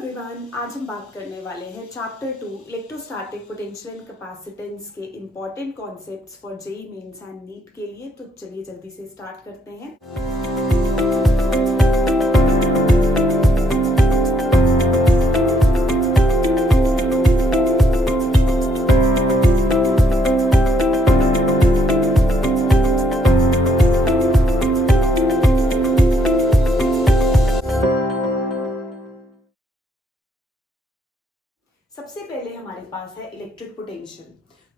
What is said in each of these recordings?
Everyone, आज हम बात करने वाले हैं chapter 2 electrostatic potential and capacitance के important concepts for JEE Mains and NEET के लिए। तो चलिए जल्दी से स्टार्ट करते हैं। सबसे पहले हमारे पास है इलेक्ट्रिक पोटेंशियल।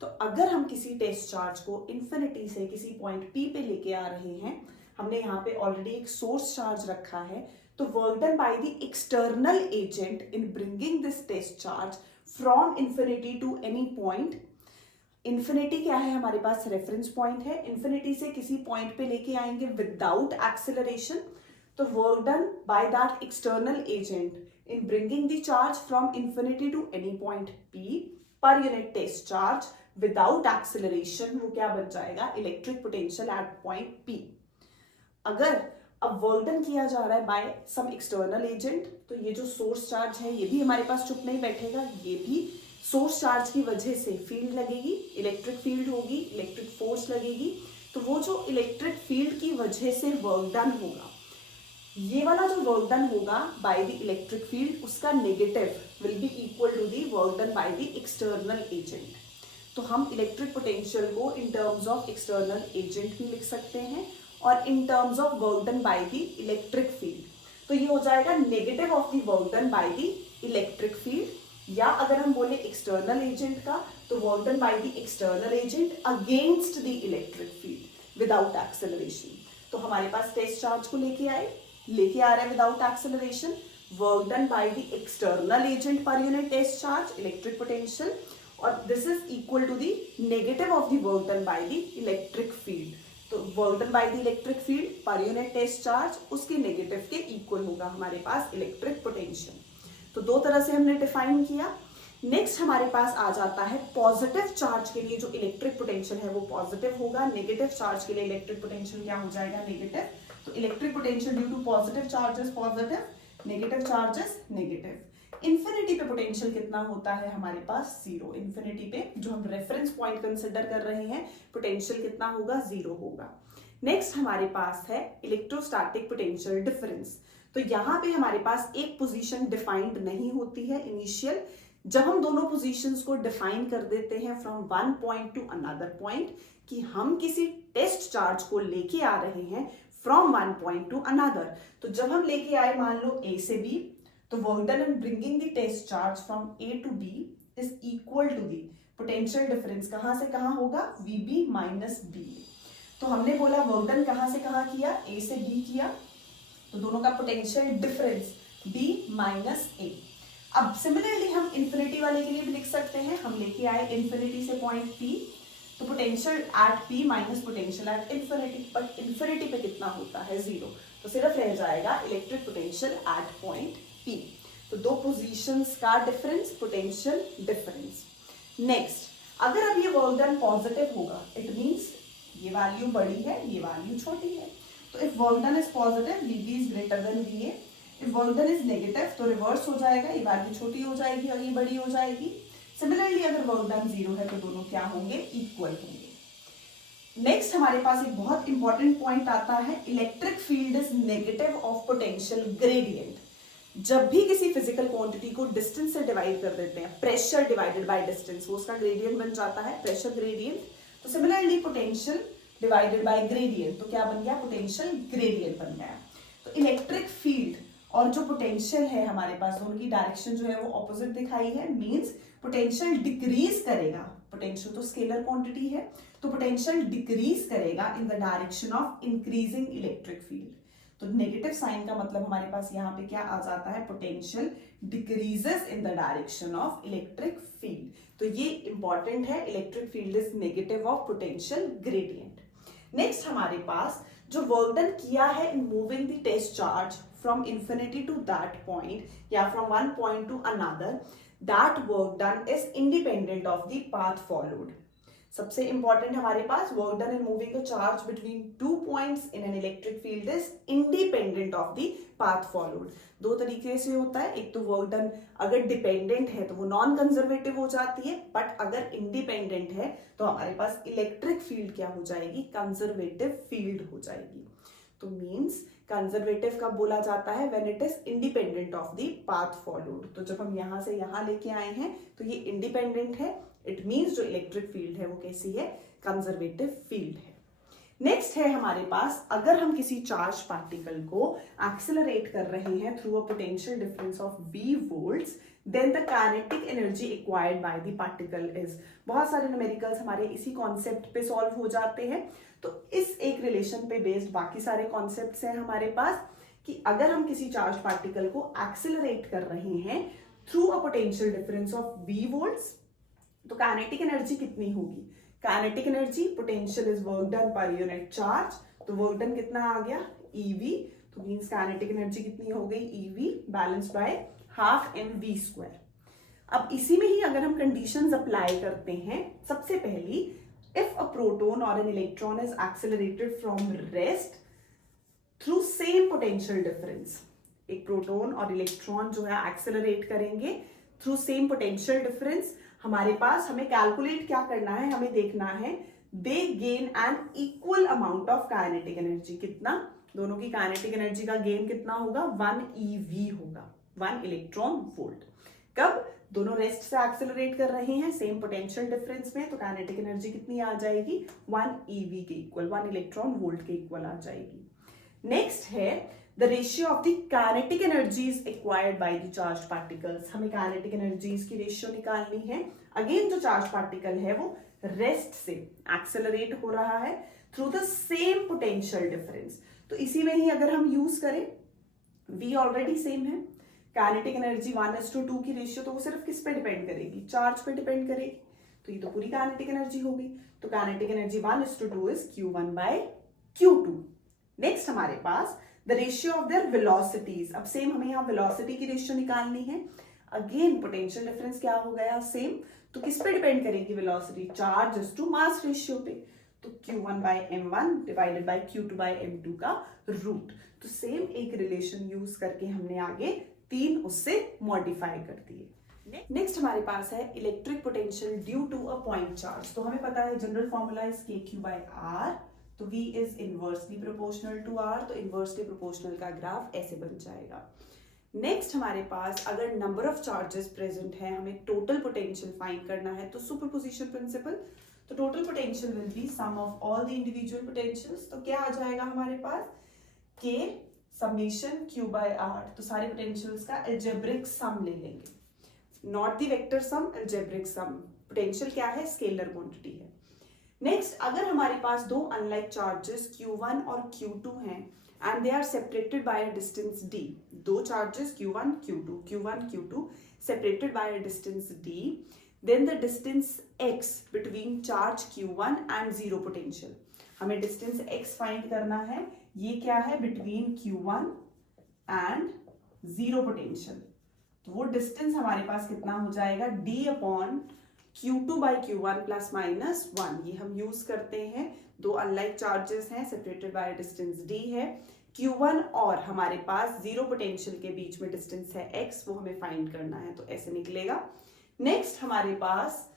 तो अगर हम किसी टेस्ट चार्ज को इन्फिनिटी से किसी पॉइंट P पे लेके आ रहे हैं, हमने यहाँ पे ऑलरेडी एक सोर्स चार्ज रखा है, तो work done by the external agent in bringing this test charge from infinity to any point. Infinity क्या है? हमारे पास रेफरेंस पॉइंट है। इन्फिनिटी से किसी पॉइंट पे लेके आएंगे विदाउट एक्सेलरेशन, तो work done by that external agent in bringing the charge from infinity to any point P per unit test charge without acceleration, वो क्या बन जाएगा? Electric potential eight point P। अगर अब वर्क डन किया जा रहा है बाय सम एक्सटर्नल एजेंट, तो ये जो सोर्स चार्ज है ये भी हमारे पास चुप नहीं बैठेगा, ये भी सोर्स चार्ज की वजह से फील्ड लगेगी, इलेक्ट्रिक फील्ड होगी, इलेक्ट्रिक फोर्स लगेगी। तो वो जो इलेक्ट्रिक फील्ड की वजह से वर्क डन होगा, ये वाला जो वर्क डन होगा बाय द इलेक्ट्रिक फील्ड, उसका negative will be equal to the work done by the external agent. तो हम इलेक्ट्रिक पोटेंशियल को in terms of external agent भी लिख सकते हैं और in terms of work done by the electric field. तो ये हो जाएगा negative of the work done by the electric field, या अगर हम बोले एक्सटर्नल एजेंट का, तो work done by the external agent against the electric field without acceleration. तो हमारे पास टेस्ट चार्ज को लेके आ रहा है without acceleration, work done by the external agent per unit test charge electric potential, और this is equal to the negative of the work done by the electric field. तो work done by the electric field per unit test charge उसके negative के equal होगा हमारे पास electric potential. तो दो तरह से हमने डिफाइन किया। नेक्स्ट हमारे पास आ जाता है पॉजिटिव चार्ज के लिए जो इलेक्ट्रिक पोटेंशियल है वो पॉजिटिव होगा, नेगेटिव चार्ज के लिए इलेक्ट्रिक पोटेंशियल क्या हो जाएगा? नेगेटिव। तो electric potential due to positive charges positive, negative charges negative. Infinity पे पोटेंशियल कितना होता है हमारे पास? जीरो। इन्फिनिटी पे जो हम रेफरेंस पॉइंट कंसिडर कर रहे हैं, पोटेंशियल कितना होगा? जीरो होगा। नेक्स्ट हमारे पास है इलेक्ट्रोस्टैटिक पोटेंशियल डिफरेंस। तो यहाँ पे हमारे पास एक पोजीशन डिफाइंड नहीं होती है इनिशियल। जब हम दोनों पोजीशंस को डिफाइन कर देते हैं from one point to another point, कि हम किसी टेस्ट चार्ज को लेके आ रहे हैं from one point to another, तो जब हम लेके आए मान लो A से B, तो work done in bringing the test charge from A to B is equal to the potential difference कहां से कहां होगा? VB minus B। तो हमने बोला वर्क डन कहां से कहां किया? A से B किया, तो दोनों का potential difference B minus A। अब सिमिलरली हम इन्फिनिटी वाले के लिए भी लिख सकते हैं। हम लेके आए इन्फिनिटी से पॉइंट P, तो potential at P minus potential at infinity, but infinity पे कितना होता है? जीरो। तो सिर्फ रह जाएगा electric potential eight point P। तो दो पोजीशंस का डिफरेंस, पोटेंशियल डिफरेंस। नेक्स्ट, अगर अब ये वर्क डन पॉजिटिव होगा, इट मींस ये वैल्यू बड़ी है, ये वैल्यू छोटी है। तो if work done is positive, VB is greater than VA। If work done is negative, तो रिवर्स हो जाएगा, ये वैल्यू छोटी हो जाएगी और ये बड़ी हो जाएगी। सिमिलरली अगर वर्क डन जीरो है तो दोनों क्या होंगे? इक्वल होंगे। नेक्स्ट हमारे पास एक बहुत इंपॉर्टेंट पॉइंट आता है, electric field is negative of potential gradient. जब भी किसी फिजिकल क्वांटिटी को डिस्टेंस से डिवाइड कर देते हैं, प्रेशर डिवाइडेड बाय डिस्टेंस, वो उसका ग्रेडियंट बन जाता है प्रेशर ग्रेडियंट। तो similarly potential divided by gradient, तो क्या बन गया? पोटेंशियल ग्रेडियंट बन गया। तो इलेक्ट्रिक फील्ड और जो पोटेंशियल है हमारे पास, उनकी डायरेक्शन जो है वो ऑपोजिट दिखाई है, मींस पोटेंशियल डिक्रीज करेगा। पोटेंशियल तो स्केलर क्वांटिटी है, तो पोटेंशियल डिक्रीज करेगा इन the direction of increasing electric field. तो नेगेटिव साइन का मतलब हमारे पास यहाँ पे क्या आ जाता है? Potential decreases in the direction of electric field. तो ये इंपॉर्टेंट है, electric field is negative of potential gradient. Next हमारे पास जो वर्क डन किया है in moving the test charge from infinity to that point, या from one point to another, that work done is independent of the path followed. सबसे important हमारे पास work done in moving a charge between 2 points in an electric field is independent of the path followed. दो तरीके से होता है, एक तो वर्क डन अगर डिपेंडेंट है तो वो नॉन कंजर्वेटिव हो जाती है, बट अगर इंडिपेंडेंट है तो हमारे पास इलेक्ट्रिक फील्ड क्या हो जाएगी, कंजर्वेटिव फील्ड हो जाएगी। तो मीन्स कंजर्वेटिव कब बोला जाता है, when it is independent of the path followed. तो जब हम यहां से यहां लेके आए हैं तो ये इंडिपेंडेंट है, इट मीन्स जो इलेक्ट्रिक फील्ड है वो कैसी है, कंजर्वेटिव फील्ड है। नेक्स्ट है हमारे पास, अगर हम किसी चार्ज पार्टिकल को एक्सेलरेट कर रहे हैं through a potential difference of v volts, then the kinetic energy acquired by the particle is. बहुत सारे न्यूमेरिकल्स हमारे इसी कॉन्सेप्ट पे सॉल्व हो जाते हैं। तो इस एक रिलेशन पे बेस्ड बाकी सारे कॉन्सेप्ट्स हैं हमारे पास कि अगर हम किसी चार्ज पार्टिकल को एक्सेलरेट कर रहे हैं through a potential difference of v volts, तो काइनेटिक एनर्जी कितनी होगी, kinetic energy potential is work done per unit charge, तो वर्क डन कितना आ गया ev, तो मींस काइनेटिक एनर्जी कितनी हो गई ev balance by half mv square. अब इसी में ही अगर हम कंडीशंस अप्लाई करते हैं, सबसे पहली, इफ अ प्रोटॉन और an electron is accelerated from rest through same potential difference, एक प्रोटॉन और इलेक्ट्रॉन जो है एक्सेलरेट करेंगे थ्रू सेम पोटेंशियल डिफरेंस, हमारे पास हमें कैलकुलेट क्या करना है, हमें देखना है दे gain N equal amount of kinetic energy. कितना, दोनों की काइनेटिक एनर्जी का गेन कितना होगा, 1 ev होगा, 1 इलेक्ट्रॉन वोल्ट। कब, दोनों रेस्ट से एक्सेलरेट कर रहे हैं सेम पोटेंशियल डिफरेंस में, तो काइनेटिक एनर्जी कितनी आ जाएगी, 1 ev के इक्वल, 1 इलेक्ट्रॉन वोल्ट के इक्वल आ जाएगी। नेक्स्ट है the ratio of the kinetic energies acquired by the charged particles, हमें kinetic energies की रेशियो निकालनी है। अगेन जो चार्ज पार्टिकल है वो रेस्ट से एक्सेलरेट हो रहा है through the same potential difference, तो इसी में ही अगर हम यूज करें, v ऑलरेडी सेम है, काइनेटिक एनर्जी 1:2 की रेशियो, तो वो सिर्फ किस पे डिपेंड करेगी, चार्ज पे डिपेंड करेगी, तो ये तो पूरी काइनेटिक एनर्जी हो गई, तो kinetic energy 1:2 is q1/q2। Next हमारे पास the ratio of their velocities, अब सेम हमें यहाँ वेलोसिटी की रेशियो निकालनी है। अगेन पोटेंशियल डिफरेंस क्या हो गया, सेम, तो किस पे डिपेंड करेगी velocity, charge to mass ratio पे, तो q1/m1 डिवाइडेड बाय q2/m2 का रूट। तो सेम एक रिलेशन यूज करके हमने आगे 3 उससे मॉडिफाई कर दिए। नेक्स्ट हमारे पास है electric potential due to a point charge, तो हमें पता है जनरल फॉर्मूला इज kq/r, तो v is inversely proportional to r, तो इनवर्सली प्रोपोर्शनल का ग्राफ ऐसे बन जाएगा। नेक्स्ट हमारे पास अगर नंबर ऑफ चार्जेस प्रेजेंट है, हमें टोटल पोटेंशियल फाइंड करना है, तो सुपरपोजिशन प्रिंसिपल, तो total potential will be sum of all the individual potentials, तो क्या आ जाएगा हमारे पास k समेशन q/r, तो सारे पोटेंशियल्स का अलजेब्रिक सम ले लेंगे, not the vector sum, algebraic sum. Potential क्या है, स्केलर क्वांटिटी है। नेक्स्ट, अगर हमारे पास दो अनलाइक चार्जेस q1 और q2 हैं and they are separated by a distance d, दो charges q1 q2 separated by a distance d, then the distance x between charge q1 and zero potential, हमें distance x find करना है, ये क्या है, between q1 and zero potential, तो वो distance हमारे पास कितना हो जाएगा, d/q2/q1 ±1, ये हम यूज करते हैं, दो अनलाइक चार्जेस हैं, सेपरेटेड बाय डिस्टेंस d है, q1 और हमारे पास जीरो पोटेंशियल के बीच में डिस्टेंस है x, वो हमें फाइंड करना है, तो ऐसे निकलेगा। नेक्स्ट हमारे पास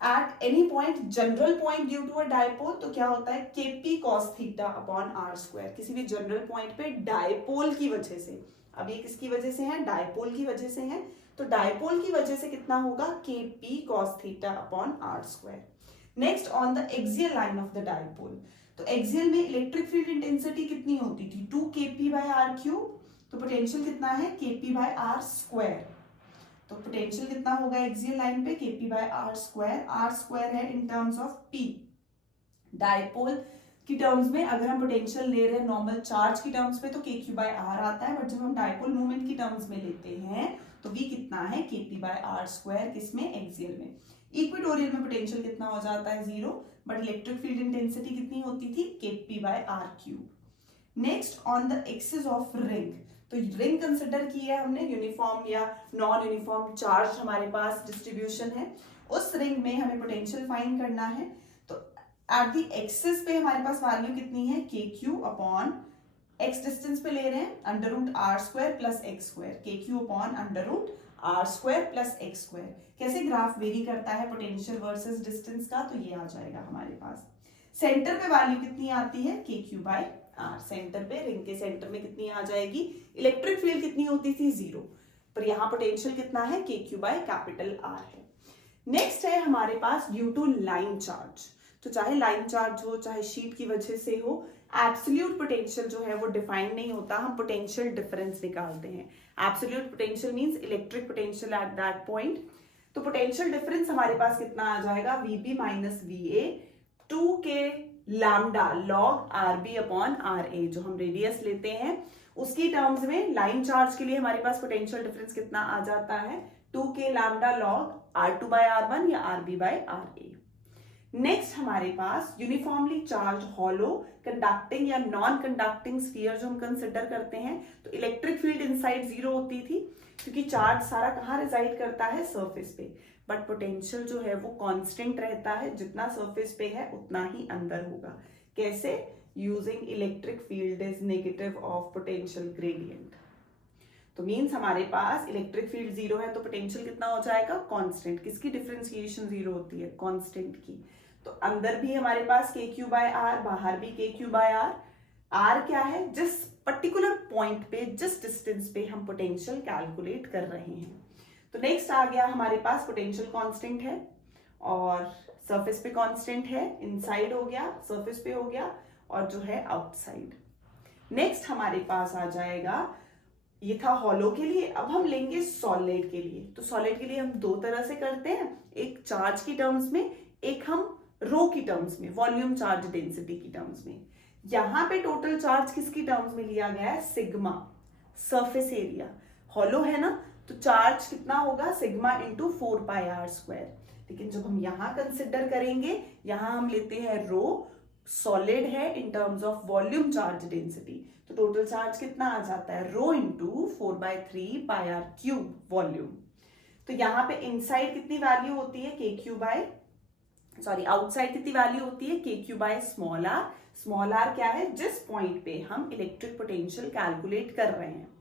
at any point, general point due to a dipole, तो क्या होता है kp cos θ/r², किसी भी जनरल पॉइंट पे डायपोल की वजह से, अब ये किसकी वजह से है, डायपोल की वजह से है, तो डायपोल की वजह से कितना होगा, kp cos θ/r²। Next on the axial line of the dipole, तो एक्सियल में इलेक्ट्रिक फील्ड इंटेंसिटी कितनी होती थी, 2kp/r³, तो पोटेंशियल कितना है, kp/r², तो पोटेंशियल कितना होगा एक्सियल लाइन पे, kp/r², r² है in terms of p, dipole की टर्म्स में अगर हम पोटेंशियल ले रहे हैं नॉर्मल चार्ज की टर्म्स में तो kq/r आता है, बट जब हम डायपोल मूवमेंट की टर्म्स में लेते हैं तो v कितना है, kp/r², किसमें, एक्सियल में। इक्वेटोरियल में पोटेंशियल कितना हो जाता है, 0, बट इलेक्ट्रिक फील्ड इंटेंसिटी कितनी होती थी, kp/r³। Next on the axis of ring, तो रिंग कंसिडर की है हमने, यूनिफॉर्म या नॉन यूनिफॉर्म चार्ज हमारे पास डिस्ट्रीब्यूशन है, उस रिंग में हमें पोटेंशियल फाइंड करना है, एट द एक्सिस पे हमारे पास वैल्यू कितनी है, के क्यू अपॉन एक्स डिस्टेंस पे ले रहे हैं under root R square plus X square, K Q upon under root R square plus X square. कैसे ग्राफ वेरी करता है पोटेंशियल वर्सेस डिस्टेंस का, तो ये आ जाएगा हमारे पास। सेंटर पे वैल्यू कितनी आती है, के क्यू बाय आर। सेंटर पे, रिंग के सेंटर में कितनी आ जाएगी, इलेक्ट्रिक फील्ड कितनी होती थी, 0, पर यहाँ पोटेंशियल कितना है, के क्यू बाय कैपिटल आर है। नेक्स्ट है हमारे पास ड्यू टू लाइन चार्ज। तो चाहे लाइन चार्ज हो चाहे शीट की वजह से हो, एब्सोल्यूट पोटेंशियल जो है वो डिफाइन नहीं होता, हम पोटेंशियल डिफरेंस निकालते हैं। Absolute potential means electric potential at that point. तो पोटेंशियल डिफरेंस हमारे पास कितना आ जाएगा, V B minus V A 2k lambda log R B upon R A, जो हम रेडियस लेते हैं उसकी टर्म्स में लाइन चार्ज के लिए हमारे पास पोटेंशियल डिफरेंस कितना आ जाता है, 2k lambda log R2 bye R1 या RB बाय RA। नेक्स्ट हमारे पास यूनिफॉर्मली चार्ज हॉलो कंडक्टिंग या नॉन कंडक्टिंग स्फीयर जो हम कंसिडर करते हैं, तो इलेक्ट्रिक फील्ड इनसाइड 0 होती थी क्योंकि चार्ज सारा कहाँ रिजाइड करता है, सरफेस पे। बट पोटेंशियल जो है वो कांस्टेंट रहता है, जितना सरफेस पे है उतना ही अंदर होगा। कैसे, using electric field is negative of potential gradient. तो मींस हमारे पास इलेक्ट्रिक फील्ड 0 है तो पोटेंशियल कितना हो जाएगा, कांस्टेंट। किसकी डिफरेंशिएशन 0 होती है, कांस्टेंट की। तो अंदर भी हमारे पास के क्यू बाय आर, बाहर भी के क्यू बाय आर। आर क्या है, जिस पर्टिकुलर पॉइंट पे, जिस डिस्टेंस पे हम पोटेंशियल कैलकुलेट कर रहे हैं। तो नेक्स्ट आ गया हमारे पास पोटेंशियल कांस्टेंट है और सरफेस पे कांस्टेंट है, इनसाइड हो गया, सरफेस पे हो गया, और जो है आउटसाइड। नेक्स्ट हमारे पास आ जाएगा, ये था हॉलो के लिए, अब हम लेंगे सॉलिड के लिए। तो सॉलिड के लिए हम दो तरह से करते हैं, एक चार्ज की टर्म्स में, एक हम रो की टर्म्स में, वॉल्यूम चार्ज डेंसिटी की टर्म्स में। यहां पे टोटल चार्ज किसकी टर्म्स में लिया गया है, सिग्मा, सरफेस एरिया। हॉलो है ना, तो चार्ज कितना होगा, sigma into 4 pi r square. लेकिन जब हम यहां कंसिडर करेंगे, यहां हम लेते हैं रो, सॉलिड है in terms of volume charge density, तो टोटल चार्ज कितना आ जाता है, rho into 4/3 pi R cube volume. तो यहाँ पे इनसाइड कितनी वैल्यू होती है, के क्यू बाय, सॉरी आउटसाइड कितनी वैल्यू होती है, के Q by small r. Small r क्या है, जिस पॉइंट पे हम इलेक्ट्रिक पोटेंशियल कैलकुलेट कर रहे हैं।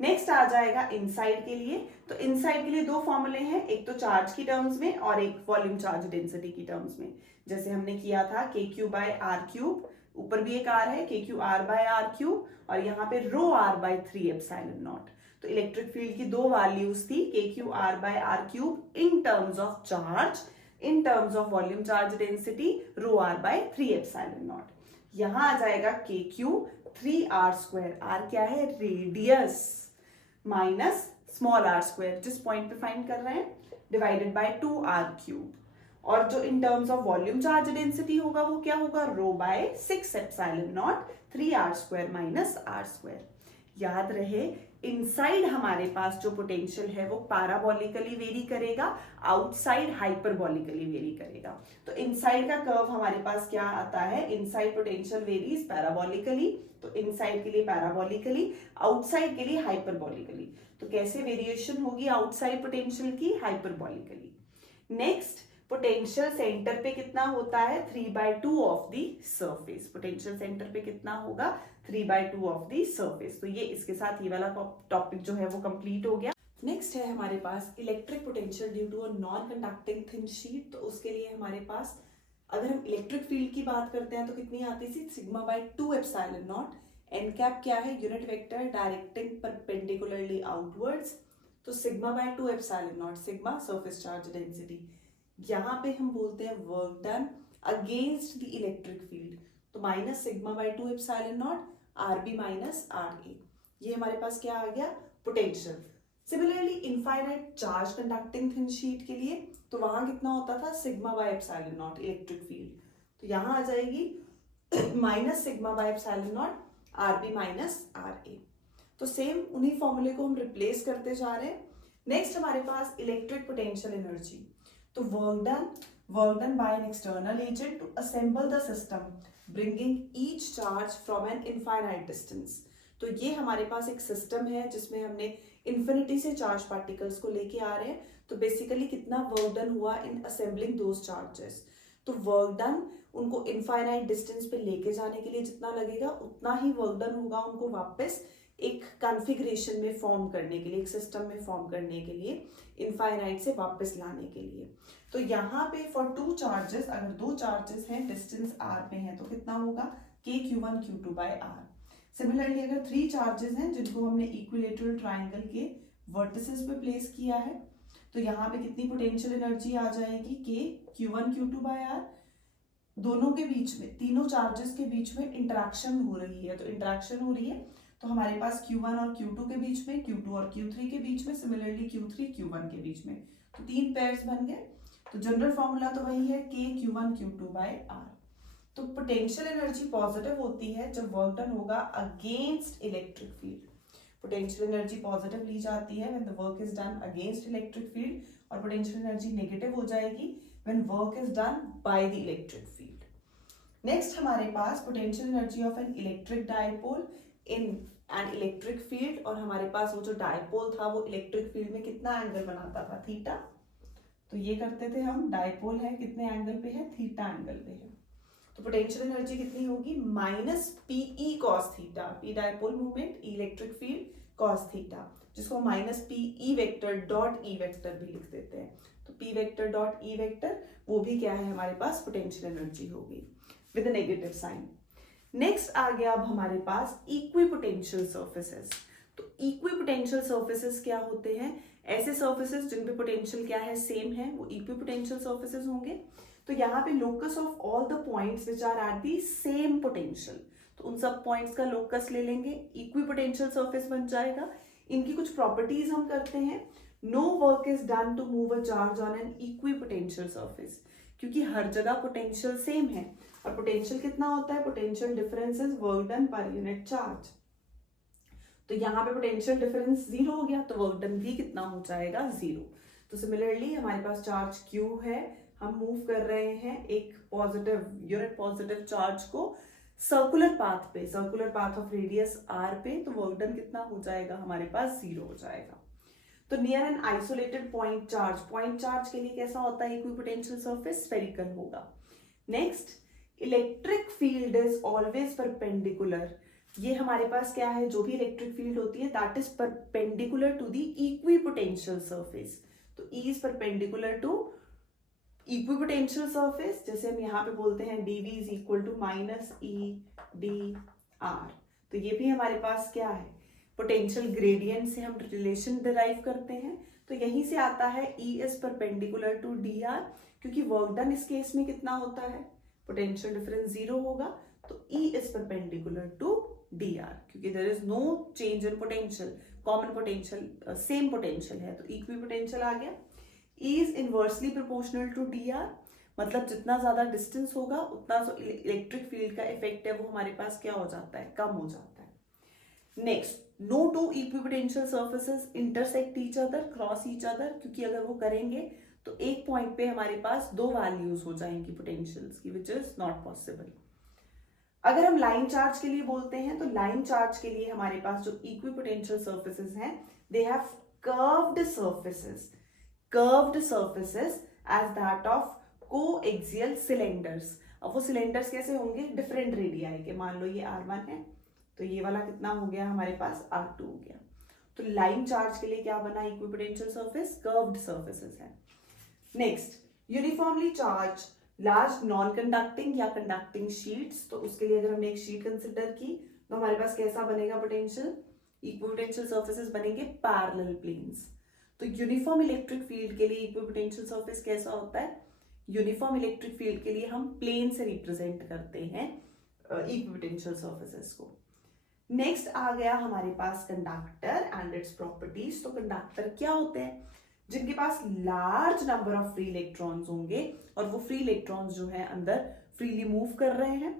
नेक्स्ट आ जाएगा इनसाइड के लिए। तो इनसाइड के लिए दो फॉर्मूले हैं, एक तो चार्ज की टर्म्स में और एक वॉल्यूम चार्ज डेंसिटी की टर्म्स में। जैसे हमने किया था के क्यू बाय आर क्यूब, ऊपर भी एक आर है, के q r by r cube, और यहाँ पे rho r by 3 epsilon naught. तो इलेक्ट्रिक फील्ड की दो वैल्यूज थी, k q r by r cube in terms of charge, in terms of volume charge density rho r by 3 epsilon naught. यहां आ जाएगा के क्यू 3 आर स्क्वायर, आर क्या है, radius, minus small r square, जिस point पे find कर रहे हैं, डिवाइडेड बाय 2 आर क्यूब। और जो in terms of volume charge density होगा वो क्या होगा, rho by 6 epsilon naught 3 R square minus R square. याद रहे, इनसाइड हमारे पास जो पोटेंशियल है वो पैराबोलिकली वेरी करेगा, आउटसाइड हाइपरबोलिकली वेरी करेगा। तो इनसाइड का कर्व हमारे पास क्या आता है, इनसाइड पोटेंशियल वेरीज पैराबोलिकली, तो इनसाइड के लिए पैराबोलिकली, आउटसाइड के लिए हाइपरबोलिकली। तो कैसे वेरिएशन होगी आउटसाइड पोटेंशियल की, हाइपरबोलिकली। नेक्स्ट, पोटेंशियल सेंटर पे कितना होता है, 3/2 of the surface. Potential centre पे कितना होगा, 3/2 ऑफ द सरफेस। तो ये इसके साथ ये वाला टॉपिक जो है वो कंप्लीट हो गया। नेक्स्ट है हमारे पास electric potential due to a non conducting thin sheet. तो उसके लिए हमारे पास, अगर हम इलेक्ट्रिक फील्ड की बात करते हैं तो कितनी आती थी, sigma by 2 epsilon naught. N cap क्या है, unit vector directing perpendicularly outwards, तो sigma by 2 epsilon naught, sigma surface charge density. यहाँ पे हम बोलते हैं work done against the electric field, तो minus sigma by 2 epsilon naught R B minus R A. ये हमारे पास क्या आ गया, potential. Similarly infinite charge conducting thin sheet के लिए, तो वहां कितना होता था, sigma by epsilon naught electric field, तो यहां आ जाएगी minus sigma by epsilon naught R B minus R A. तो सेम उन्हीं फॉर्मूले को हम रिप्लेस करते जा रहे हैं। नेक्स्ट हमारे पास इलेक्ट्रिक पोटेंशियल एनर्जी। तो work done by an external agent to assemble the system bringing each charge from an infinite distance. तो ये हमारे पास एक सिस्टम है जिसमें हमने इन्फिनिटी से चार्ज पार्टिकल्स को लेके आ रहे हैं। तो बेसिकली कितना वर्क डन हुआ इन असेंबलिंग दोज चार्जेस। तो तो वर्क डन उनको इनफाइनाइट डिस्टेंस पे लेके जाने के लिए जितना लगेगा उतना ही वर्क डन होगा उनको वापस एक कॉन्फ़िगरेशन में फॉर्म करने के लिए, एक सिस्टम में फॉर्म करने के लिए, इनफाइनाइट से वापस लाने के लिए। तो यहाँ पे फॉर 2 चार्जेस, अगर 2 चार्जेस हैं डिस्टेंस r पे है तो कितना होगा k q1 q2 by r। Similarly अगर 3 चार्जेस हैं जिनको हमने इक्विलेटरल ट्राइंगल के वर्टिसेस पे प्लेस किया है तो यहाँ पे कितनी पोटेंशियल एनर्जी आ जाएगी k q1 q2 by r। दोनों के बीच में, तीनों चार्जेस के बीच में इंटरेक्शन हो रही है, तो इंटरेक्शन हो रही है तो हमारे पास Q1 और Q2 के बीच में, Q2 और Q3 के बीच में, सिमिलरली Q3 Q1 के बीच में, तो 3 पेयर्स बन गए। तो जनरल फॉर्मूला तो वही है k q1 q2 by r। तो पोटेंशियल एनर्जी पॉजिटिव होती है जब वर्क डन होगा against electric field. Potential energy positive ली जाती है when the work is done against electric field, और पोटेंशियल एनर्जी नेगेटिव हो जाएगी when work is done by the electric field. Next हमारे पास potential energy of an electric dipole in an electric field, और हमारे पास वो जो डायपोल था वो इलेक्ट्रिक फील्ड में कितना एंगल बनाता था, थीटा। तो ये करते थे हम, डायपोल है कितने एंगल पे है, थीटा एंगल पे है। तो पोटेंशियल एनर्जी कितनी होगी, minus P E cos theta, P dipole movement, electric field cos theta, जिसको minus P E vector dot E vector भी लिख देते हैं। तो P vector dot E vector वो भी क्या है हमारे पास पोटेंशियल एनर्जी होगी with a negative sign. Next आ गया अब हमारे पास इक्विपोटेंशियल सर्फेसेस। तो इक्विपोटेंशियल सर्फेसेस क्या होते हैं, ऐसे सर्फेसेस जिन पे पोटेंशियल क्या है, सेम है, वो इक्विपोटेंशियल सर्फेसेस होंगे। तो यहाँ पे locus of all the points which are at the same potential, तो उन सब पॉइंट्स का लोकस ले लेंगे, इक्विपोटेंशियल सर्फेस बन जाएगा। इनकी कुछ प्रॉपर्टीज हम करते हैं। No work is done to move a charge on an equipotential surface, क्योंकि हर जगह पोटेंशियल सेम है, और पोटेंशियल कितना होता है, potential difference is work done per unit charge. तो यहाँ पे पोटेंशियल डिफरेंस 0 हो गया तो वर्क डन भी कितना हो जाएगा, 0। तो सिमिलरली हमारे पास चार्ज Q है, हम मूव कर रहे हैं एक पॉजिटिव यूनिट पॉजिटिव चार्ज को सर्कुलर पाथ पे, circular path of radius r पे, तो वर्क डन कितना हो जाएगा हमारे पास, 0 हो जाएगा। तो near an isolated point charge के लिए कैसा होता है इक्विपोटेंशियल सर्फेस, स्फेरिकल होगा। Next, electric field is always perpendicular. ये हमारे पास क्या है, जो भी इलेक्ट्रिक फील्ड होती है that is perpendicular to the equipotential surface. तो E is perpendicular to equipotential surface, जैसे हम यहाँ पे बोलते हैं dv is equal to minus E d r. तो ये भी हमारे पास क्या है, पोटेंशियल ग्रेडियंट से हम रिलेशन डिराइव करते हैं। तो यहीं से आता है E is perpendicular to D R, क्योंकि वर्क डन इस केस में कितना होता है, पोटेंशियल डिफरेंस 0 होगा, तो E is perpendicular to D R, क्योंकि there is no change in potential, common potential, same potential है, तो इक्वी पोटेंशियल आ गया। E is inversely proportional to D R, मतलब जितना ज्यादा डिस्टेंस होगा उतना जो इलेक्ट्रिक फील्ड का इफेक्ट है वो हमारे पास क्या हो जाता है, कम हो जाता है। Next, no two equipotential surfaces intersect each other, cross each other, क्योंकि अगर वो करेंगे तो एक पॉइंट पे हमारे पास 2 वैल्यूज हो जाएंगी पोटेंशियल्स की, विच इज नॉट पॉसिबल। अगर हम लाइन चार्ज के लिए बोलते हैं तो लाइन चार्ज के लिए हमारे पास जो इक्विपोटेंशियल सर्फेसेस हैं they have curved surfaces, curved surfaces as that of coaxial cylinders. अब वो सिलेंडर्स कैसे होंगे, डिफरेंट रेडियाई के, मान लो ये R1 है तो ये वाला कितना हो गया हमारे पास, R2 हो गया। तो लाइन चार्ज के लिए क्या बना इक्विपोटेंशियल सर्फेस, कर्व्ड सर्फेसेस है। Next, uniformly charge large non conducting या कंडक्टिंग शीट्स, तो उसके लिए अगर हमने एक शीट कंसिडर की तो हमारे पास कैसा बनेगा पोटेंशियल, इक्विपोटेंशियल सर्फेसेस बनेंगे पैरेलल प्लेन्स। तो यूनिफॉर्म इलेक्ट्रिक फील्ड के लिए इक्विपोटेंशियल सर्फेस कैसा होता है, यूनिफॉर्म इलेक्ट्रिक फील्ड के लिए हम प्लेन से रिप्रेजेंट करते हैं इक्विपोटेंशियल सर्फेसेस को। नेक्स्ट आ गया हमारे पास कंडक्टर एंड इट्स प्रॉपर्टीज। तो कंडक्टर क्या होते हैं, जिनके पास large number of free electrons होंगे और वो फ्री इलेक्ट्रॉन्स जो है अंदर फ्रीली मूव कर रहे हैं।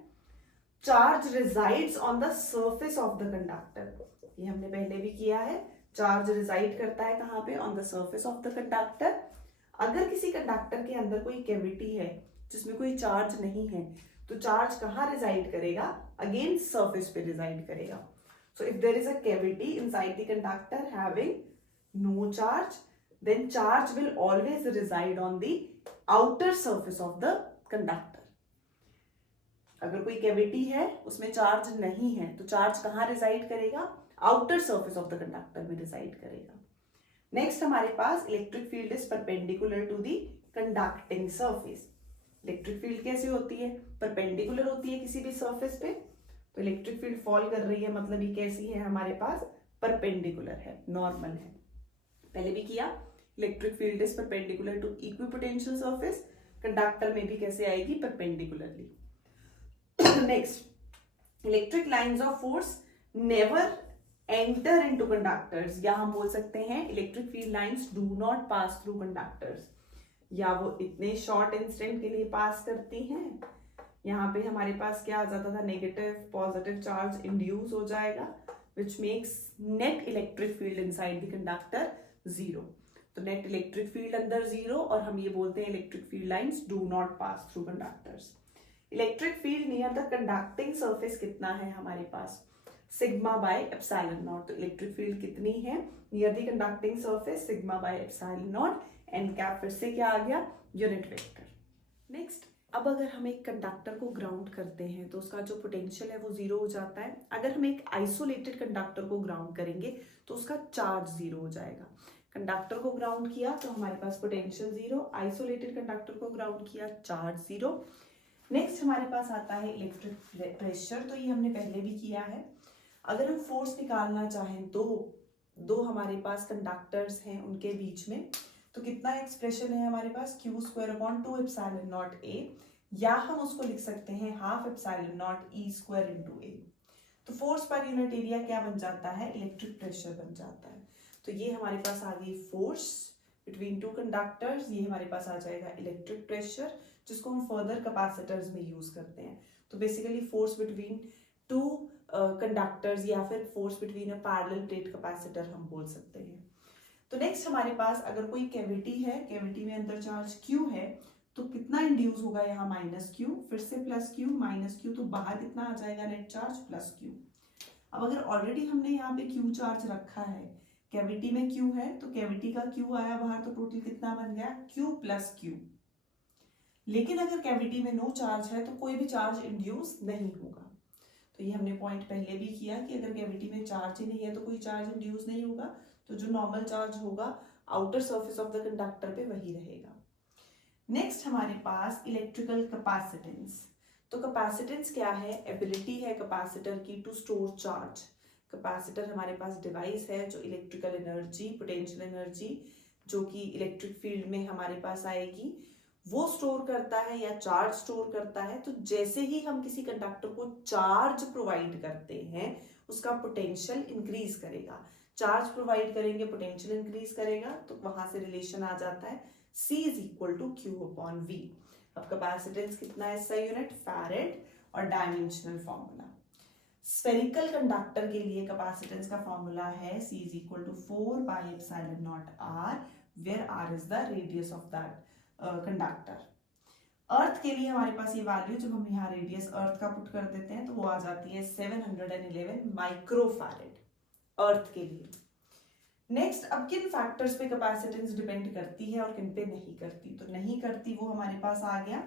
Charge resides on the surface of the conductor, ये हमने पहले भी किया है, चार्ज रिजाइड करता है कहाँ पे, on the surface of the conductor. अगर किसी कंडक्टर के अंदर कोई कैविटी है जिसमें कोई चार्ज नहीं है तो चार्ज कहाँ रिजाइड करेगा, अगेन सरफेस पे रिजाइड करेगा। So if there is a cavity inside the conductor having no charge, then charge will always reside on the outer surface of the conductor. अगर कोई कैविटी है उसमें चार्ज नहीं है तो चार्ज कहाँ रिजाइड करेगा? Outer surface of the conductor में रिजाइड करेगा। नेक्स्ट हमारे पास electric field is perpendicular to the conducting surface. Electric field कैसे होती है? परपेंडिकुलर होती है किसी भी सरफेस पे। तो इलेक्ट्रिक फील्ड फॉल कर रही है मतलब ये कैसी है हमारे पास? परपेंडिकुलर है, नॉर्मल है। पहले भी किया, electric field is perpendicular to equipotential surface. Conductor में भी कैसे आएगी? Perpendicularly. Next, electric lines of force never enter into conductors, या हम बोल सकते हैं electric field lines do not pass through conductors, या वो इतने शॉर्ट इंस्टेंट के लिए पास करती हैं। यहाँ पे हमारे पास क्या आ जाता था? नेगेटिव पॉजिटिव चार्ज इंड्यूस हो जाएगा which makes net electric field inside the conductor zero. तो net electric field अंदर zero, और हम ये बोलते हैं electric field lines do not pass through conductors. Electric field near the conducting surface कितना है हमारे पास? Sigma by epsilon naught. तो इलेक्ट्रिक फील्ड कितनी है near the conducting surface? Sigma by epsilon naught. N cap फिर से क्या आ गया? Unit vector. नेक्स्ट, अब अगर हम एक कंडक्टर को ग्राउंड करते हैं तो उसका जो पोटेंशियल है वो जीरो हो जाता है। अगर हम एक आइसोलेटेड कंडक्टर को ग्राउंड करेंगे तो उसका चार्ज जीरो हो जाएगा। कंडक्टर को ग्राउंड किया तो हमारे पास पोटेंशियल जीरो, आइसोलेटेड कंडक्टर को ग्राउंड किया, चार्ज जीरो। नेक्स्ट हमारे पास आता है इलेक्ट्रिक प्रेशर। तो ये हमने पहले भी किया है। अगर हम फोर्स निकालना चाहें तो दो हमारे पास कंडक्टर्स हैं उनके बीच में, तो कितना एक्सप्रेशन है हमारे पास? Q square upon 2 epsilon naught A, या हम उसको लिख सकते हैं half epsilon naught E square into A. तो फोर्स पर यूनिट एरिया क्या बन जाता है? इलेक्ट्रिक प्रेशर बन जाता है। तो ये हमारे पास आ गई फोर्स बिटवीन टू कंडक्टर्स, ये हमारे पास आ जाएगा इलेक्ट्रिक प्रेशर, जिसको हम फर्दर कैपेसिटर्स में यूज करते हैं। तो basically force between two conductors या फिर force between a parallel plate capacitor हम बोल सकते हैं। तो नेक्स्ट हमारे पास अगर कोई कैविटी है, कैविटी में अंदर चार्ज Q है, तो कितना इंड्यूस होगा यहाँ? माइनस Q, फिर से प्लस Q, माइनस Q, तो बाहर कितना आ जाएगा? Net charge plus Q। अब अगर ऑलरेडी हमने यहाँ पे Q चार्ज रखा है, कैविटी में Q है, तो कैविटी का Q आया बाहर, तो टोटल कितना बन गया? Q plus Q। लेकिन अगर कैविटी में नो चार्ज है तो कोई भी चार्ज इंड्यूस नहीं होगा। तो ये हमने पॉइंट पहले भी किया कि अगर कैविटी में चार्ज ही नहीं है तो कोई चार्ज इंड्यूस नहीं होगा, तो जो नॉर्मल चार्ज होगा outer surface of the conductor पे वही रहेगा। नेक्स्ट हमारे पास इलेक्ट्रिकल कैपेसिटेंस। तो कैपेसिटेंस क्या है? एबिलिटी है कैपेसिटर की टू स्टोर चार्ज। कैपेसिटर हमारे पास डिवाइस है जो इलेक्ट्रिकल एनर्जी, पोटेंशियल एनर्जी जो कि इलेक्ट्रिक फील्ड में हमारे पास आएगी वो स्टोर करता है या चार्ज स्टोर करता है। तो जैसे ही हम किसी कंडक्टर को चार्ज प्रोवाइड करते हैं उसका पोटेंशियल इंक्रीज करेगा। चार्ज प्रोवाइड करेंगे, पोटेंशियल इंक्रीज करेगा, तो वहां से रिलेशन आ जाता है C is equal to Q upon V। अब कैपेसिटेंस कितना है इसका यूनिट? फैरेड, और डायमेंशनल फॉर्मूला। स्फेरिकल कंडक्टर के लिए कैपेसिटेंस का फॉर्मूला है C is equal to 4 by epsilon naught R, where R is the radius of that conductor. Earth के लिए हमारे पास ये वैल्यू, जब हम यहाँ रेडियस अर्थ का पुट कर देते हैं तो वो आ जाती है 711 माइक्रोफैरेड अर्थ के लिए। नेक्स्ट, अब किन फैक्टर्स पे कैपेसिटेंस डिपेंड करती है और किन पे नहीं करती? तो नहीं करती वो हमारे पास आ गया,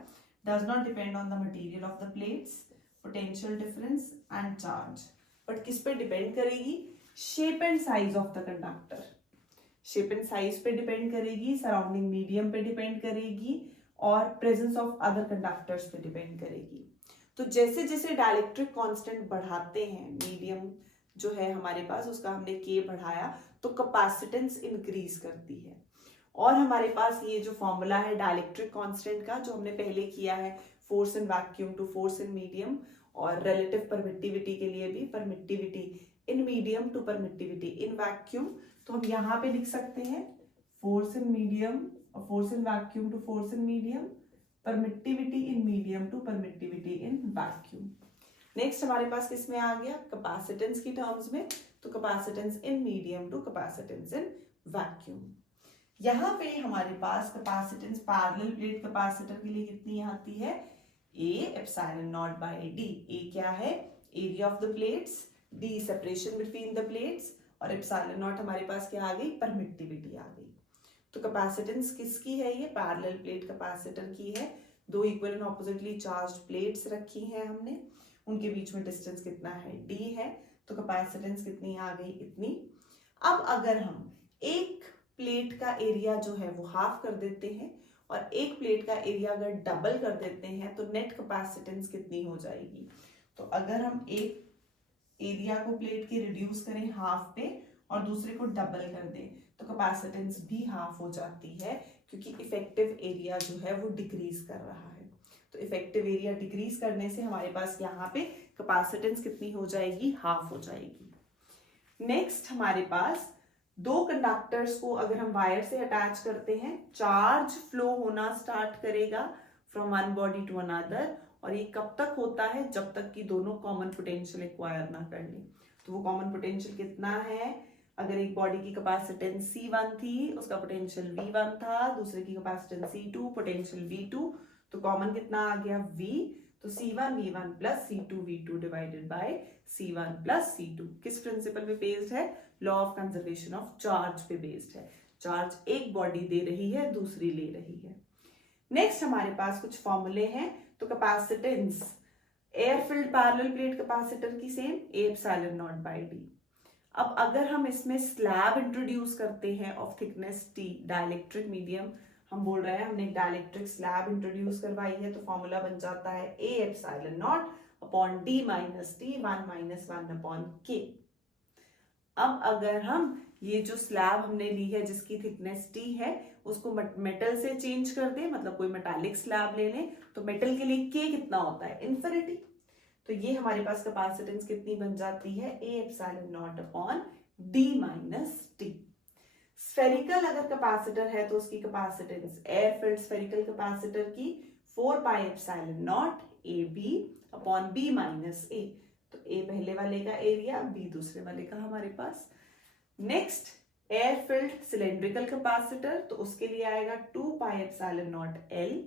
does not depend on the material of the plates, potential difference and charge. But किस पे डिपेंड करेगी? Shape and size of the conductor. Shape and size पे डिपेंड करेगी, सराउंडिंग मीडियम पे डिपेंड करेगी, और प्रेजेंस ऑफ अदर कंडक्टर्स पे depend करेगी। तो जैसे जैसे डाइलेक्ट्रिक कांस्टेंट बढ़ाते हैं, मीडियम जो है हमारे पास उसका हमने K बढ़ाया, तो कैपेसिटेंस इंक्रीज करती है। और हमारे पास ये जो फॉर्मूला है डाइलेक्ट्रिक कांस्टेंट का, जो हमने पहले किया है, force in vacuum to force in medium, और रिलेटिव परमिटिविटी के लिए भी permittivity in medium to permittivity in vacuum. तो हम यहाँ पे लिख सकते हैं फोर्स इन मीडियम और force in vacuum to force in medium, permittivity in medium to permittivity in vacuum. Next हमारे पास किसमें आ गया? कैपेसिटेंस की टर्म्स में। तो capacitance in medium to capacitance in vacuum. यहाँ पे हमारे पास कैपेसिटेंस पैरेलल प्लेट कैपेसिटर के लिए कितनी आती है? A epsilon naught by D। A क्या है? Area of the plates, D separation between the plates, और एप्सिलॉन नॉट हमारे पास क्या आ गई? परमिटिविटी आ गई। तो कैपेसिटेंस किसकी है? ये पैरेलल प्लेट कैपेसिटर की है, दो equal and oppositely charge plates रखी हैं हमने, उनके बीच में डिस्टेंस कितना है, d है, तो कैपेसिटेंस कितनी आ गई, इतनी। अब अगर हम एक प्लेट का एरिया जो है वो हाफ कर देते हैं और एक प्लेट का एरिया अगर डबल कर देते हैं तो नेट कैपेसिटेंस कितनी हो जाएगी। तो अगर हम एक एरिया को प्लेट के रिड्यूस करें हाफ पे और दूसरे को डबल कर दें तो कैपेसिटेंस भी हाफ हो जाती है, क्योंकि इफेक्टिव एरिया जो है वो डिक्रीज कर रहा है। तो इफेक्टिव एरिया डिक्रीज करने से हमारे पास यहाँ पे कैपेसिटेंस कितनी हो जाएगी, हाफ हो जाएगी। नेक्स्ट हमारे पास दो कंडक्टर्स को अगर हम वायर से अटैच करते हैं, चार्ज फ्लो होना स्टार्ट करेगा from one body to another, और ये कब तक होता है, जब तक कि दोनों कॉमन पोटेंशियल एक्वायर ना कर लें। तो वो कॉमन पोटेंशियल कितना है, अगर एक बॉडी की कैपेसिटेंस C1 थी, उसका पोटेंशियल V1 था, दूसरे की कैपेसिटेंस C2, पोटेंशियल V2, तो कॉमन कितना आ गया V, तो C1 V1 plus C2 V2 divided by C1 plus C2। किस प्रिंसिपल पे बेस्ड है, law of conservation of charge पे बेस्ड है। चार्ज एक बॉडी दे रही है, दूसरी ले रही है। नेक्स्ट हमारे पास कुछ फॉर्मूले हैं। तो capacitance air filled parallel plate capacitor की same A epsilon naught by D। अब अगर हम इसमें स्लैब इंट्रोड्यूस करते हैं of thickness T, dielectric medium हम बोल रहे हैं, हमने एक डाइलेक्ट्रिक स्लैब इंट्रोड्यूस करवाई है, तो फॉर्मूला बन जाता है A epsilon naught upon D minus T 1 minus 1 upon K। अब अगर हम ये जो स्लैब हमने ली है जिसकी थिकनेस T है उसको मेटल से चेंज कर दें, मतलब कोई मेटालिक स्लैब ले लें, तो मेटल के लिए K कितना होता है, इन्फिनिटी। तो ये हमारे पास कैपेसिटेंस कितनी बन जाती है, A epsilon naught upon D minus T। Spherical अगर कैपेसिटर है तो उसकी capacitance air field spherical capacitor की 4 पाई epsilon not AB upon B minus A। तो A पहले वाले का एरिया, B दूसरे वाले का हमारे पास। Next air filled cylindrical capacitor, तो उसके लिए आएगा 2 pi epsilon naught L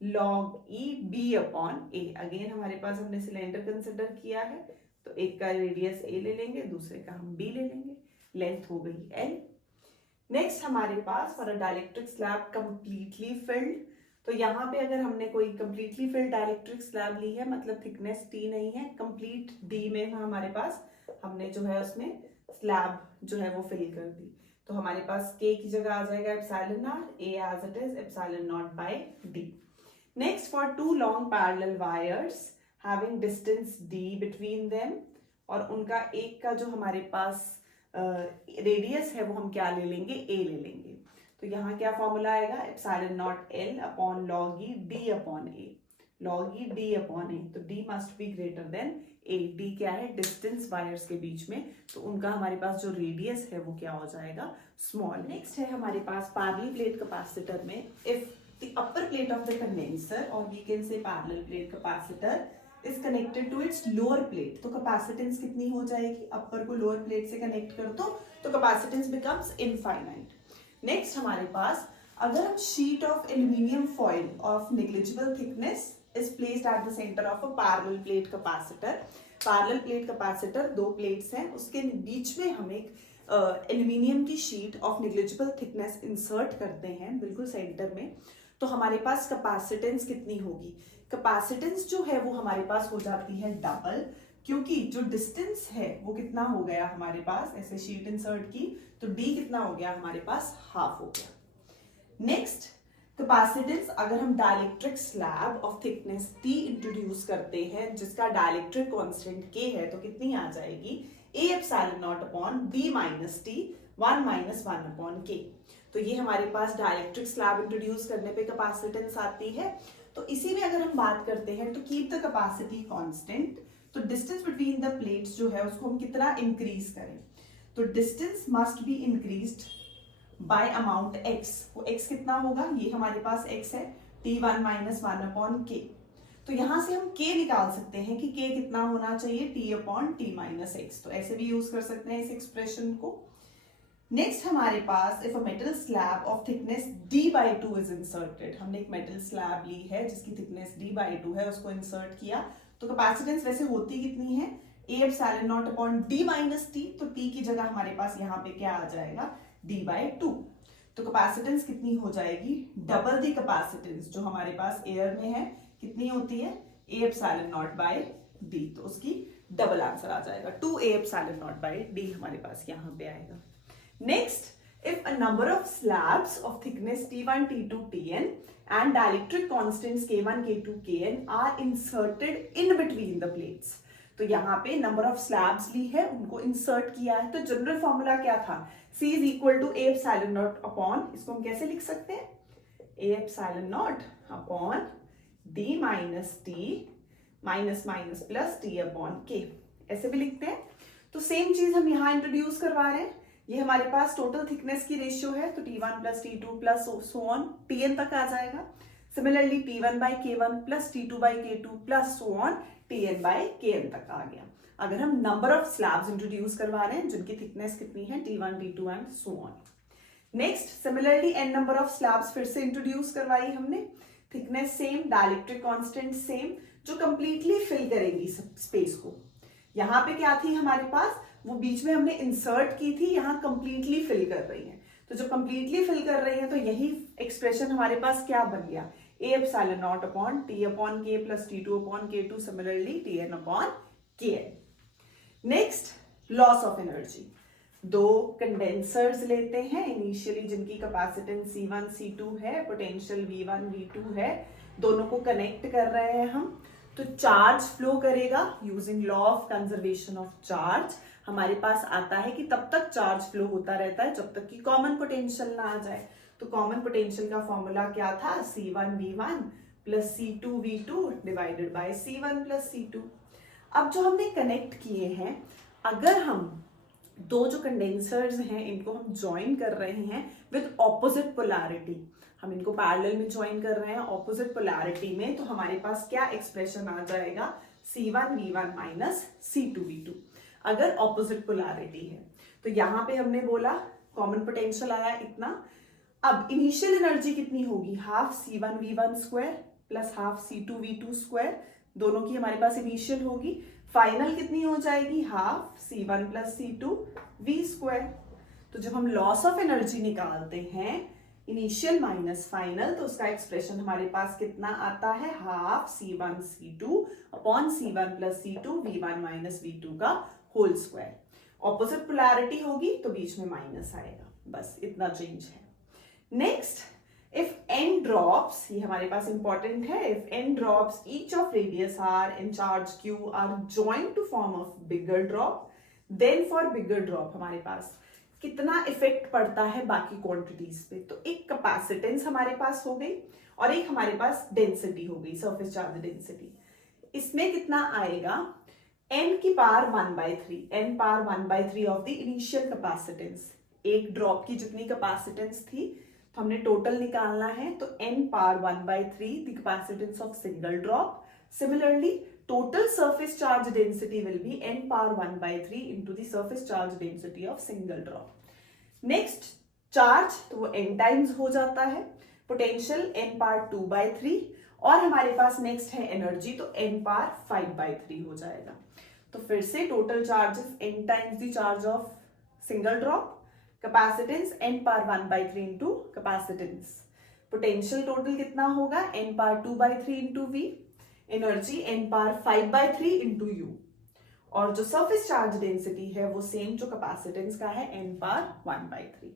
log E B upon A। Again हमारे पास हमने सिलेंडर कंसिडर किया है, तो एक का रेडियस A ले लेंगे, दूसरे का हम B ले लेंगे, लेंथ हो गई L। नेक्स्ट हमारे पास for a dielectric slab completely filled, तो यहाँ पे अगर हमने कोई कंप्लीटली फिल्ड डाइलेक्ट्रिक स्लैब ली है, मतलब थिकनेस T नहीं है, कंप्लीट D में हमारे पास हमने जो है उसमें स्लैब जो है वो फिल कर दी, तो हमारे पास K की जगह आ जाएगा epsilon naught, A as it is epsilon naught by D। Next for two long parallel wires having distance D between them, और उनका एक का जो हमारे पास रेडियस है वो हम क्या ले लेंगे, A ले लेंगे। तो यहाँ क्या फॉर्मूला आएगा, epsilon naught L upon log E D upon A, log E D upon A, तो D must be greater than A। D क्या है, डिस्टेंस वायर्स के बीच में, तो उनका हमारे पास जो रेडियस है वो क्या हो जाएगा, स्मॉल। नेक्स्ट है हमारे पास पैरेलल प्लेट कैपेसिटर में, if the upper plate of the condenser और we can say parallel plate capacitor is connected to its lower plate, तो कैपेसिटेंस कितनी हो जाएगी, अपर को लोअर प्लेट से कनेक्ट कर दो तो कैपेसिटेंस बिकम्स इनफाइनाइट। नेक्स्ट हमारे पास अगर हम sheet of aluminium foil of negligible thickness is placed at the center of a parallel plate capacitor, parallel plate capacitor दो प्लेट्स हैं, उसके बीच में हम एक एल्यूमिनियम की sheet of negligible thickness insert करते हैं बिल्कुल सेंटर में, तो हमारे पास कैपेसिटेंस कितनी होगी, कैपेसिटेंस जो है वो हमारे पास हो जाती है डबल, क्योंकि जो डिस्टेंस है वो कितना हो गया हमारे पास, ऐसे शीट इंसर्ट की तो D कितना हो गया हमारे पास, हाफ हो गया। नेक्स्ट कैपेसिटेंस अगर हम dielectric slab of thickness T introduce करते हैं जिसका डाइलेक्ट्रिक कांस्टेंट K है, तो कितनी आ जाएगी, A epsilon naught upon D minus T 1 minus 1 upon K। तो ये हमारे पास डाइलेक्ट्रिक स्लैब इंट्रोड्यूस करने पे कैपेसिटेंस आती है। तो इसी में अगर हम बात करते हैं तो कीप द कैपेसिटी कांस्टेंट, तो डिस्टेंस बिटवीन द प्लेट्स जो है उसको हम कितना इंक्रीज करें, तो distance must be increased by amount x, वो x कितना होगा, ये हमारे पास x है T1 माइनस 1 अपॉन K। तो यहां से हम K निकाल सकते हैं कि K कितना होना चाहिए, T upon T minus x, तो ऐसे भी यूज कर सकते हैं इस एक्सप्रेशन को। नेक्स्ट हमारे पास if a metal slab of thickness D/2 is inserted, हमने एक मेटल स्लैब ली है जिसकी थिकनेस D/2 है, उसको इंसर्ट किया, तो कैपेसिटेंस वैसे होती कितनी है, A epsilon naught upon D minus T, तो T की जगह हमारे पास यहाँ पे क्या आ जाएगा, D/2। तो कैपेसिटेंस कितनी हो जाएगी, डबल दी कैपेसिटेंस जो हमारे पास एयर में है कितनी होती है, A epsilon naught by d. तो उसकी डबल आंसर आ जाएगा 2a epsilon naught by D हमारे पास यहाँ पे आएगा। Next, if a number of slabs of thickness T1, T2, Tn and dielectric constants K1, K2, Kn are inserted in between the plates। तो यहाँ पे नंबर ऑफ स्लैब्स ली है, उनको insert किया है। तो जनरल फॉर्मूला क्या था, C is equal to A epsilon naught upon, इसको हम कैसे लिख सकते हैं, A epsilon naught upon d minus t minus minus plus t upon k, ऐसे भी लिखते हैं। तो सेम चीज हम यहाँ इंट्रोड्यूस करवा रहे हैं। ये हमारे पास टोटल थिकनेस की रेशियो है, तो T1 plus T2 plus so on Tn तक आ जाएगा। Similarly P1 by K1 plus T2 by K2 plus so on Tn by Kn तक आ गया। अगर हम नंबर ऑफ स्लैब्स इंट्रोड्यूस करवा रहे हैं जिनकी थिकनेस कितनी है, T1, T2 and so on. Next, similarly n number of slabs फिर से इंट्रोड्यूस करवाई हमने, thickness same, dielectric constant same, जो कंप्लीटली फिल करेंगी स्पेस को। यहाँ पे क्या थी हमारे पास, वो बीच में हमने इंसर्ट की थी, यहाँ कंप्लीटली फिल कर रही है। तो जब कंप्लीटली फिल कर रही है तो यही एक्सप्रेशन हमारे पास क्या बन गया, A epsilon naught upon T upon K plus T2 upon K2, similarly Tn upon Kn। Next, loss of energy. दो कंडेंसर्स लेते हैं इनिशियली जिनकी कैपेसिटेंस C1, C2 है, पोटेंशियल V1, V2 है, दोनों को कनेक्ट कर रहे हैं हम। तो चार्ज फ्लो करेगा using law of conservation of charge. हमारे पास आता है कि तब तक चार्ज फ्लो होता रहता है जब तक कि कॉमन पोटेंशियल ना आ जाए। तो कॉमन पोटेंशियल का फॉर्मूला क्या था, C1V1 plus C2V2 divided by C1 plus C2। अब जो हमने कनेक्ट किए हैं, अगर हम दो जो कंडेंसर्स हैं इनको हम ज्वाइन कर रहे हैं विद ऑपोजिट पोलैरिटी, हम इनको पैरेलल में ज्वाइन कर रहे हैं ऑपोजिट पोलैरिटी में, तो हमारे पास क्या एक्सप्रेशन आ जाएगा, C1V1 माइनस C2V2, अगर ऑपोजिट पोलैरिटी है। तो यहाँ पे हमने बोला कॉमन पोटेंशियल आया इतना। अब इनिशियल एनर्जी कितनी होगी, half C1V1 square plus half C2V2 square, दोनों की हमारे पास इनिशियल होगी। फाइनल कितनी हो जाएगी, half C1 plus C2V square. तो जब हम लॉस ऑफ एनर्जी निकालते हैं इनिशियल माइनस फाइनल, तो उसका एक्सप्रेशन हमारे पास कितना आता है, half C1 C2 upon C1 plus C2 V1 minus V2 का होल स्क्वायर। ऑपोजिट पोलैरिटी होगी तो बीच में माइनस आएगा, बस इतना चेंज है। नेक्स्ट, इफ n ड्रॉप्स, ये हमारे पास इंपॉर्टेंट है, if n drops each of radius r and charge q are joined to form of bigger drop, then for bigger drop हमारे पास कितना इफेक्ट पड़ता है बाकी क्वांटिटीज पे। तो एक कैपेसिटेंस हमारे पास हो गई और एक हमारे पास डेंसिटी हो गई, सरफेस चार्ज डेंसिटी। इसमें कितना आएगा, n की power 1/3, n power 1/3 of the initial capacitance. एक ड्रॉप की जितनी कैपेसिटेंस थी तो हमने टोटल निकालना है, तो n power 1/3 the capacitance of single drop. Similarly total surface charge density will be n power 1/3 into the surface charge density of single drop। next, charge तो वो n times हो जाता है, potential n power 2/3, और हमारे पास next है energy, तो n power 5/3 हो जाएगा। तो फिर से total charges n times the charge of single drop, capacitance n power 1/3 into capacitance, potential total कितना होगा, n power 2/3 into V, energy n power 5/3 into you, और जो सरफेस चार्ज डेंसिटी है वो सेम जो कैपेसिटेंस का है n पावर 1/3।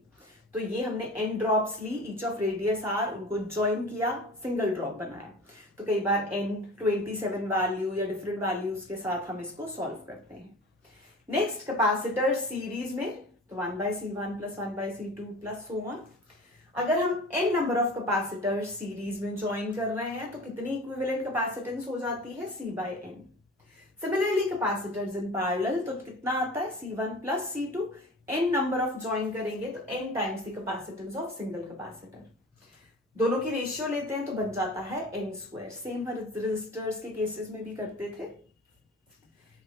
तो ये हमने n ड्रॉप्स ली, ईच ऑफ रेडियस r, उनको ज्वाइन किया, सिंगल ड्रॉप बनाया। तो कई बार n 27 वैल्यू या डिफरेंट वैल्यूज के साथ हम इसको सॉल्व करते हैं। नेक्स्ट, कैपेसिटर सीरीज में, तो 1/C1 plus 1/C2 plus so on. अगर हम n number of capacitor series में ज्वाइन कर रहे हैं तो कितनी इक्विवेलेंट कैपेसिटेंस हो जाती है, C/n। Similarly capacitors in parallel, तो कितना आता है, C1 plus C2, n number of join करेंगे तो n times the capacitance of single capacitor. दोनों की रेशियो लेते हैं तो बन जाता है n स्क्वायर। सेम हर रेजिस्टर्स के केसेस में भी करते थे।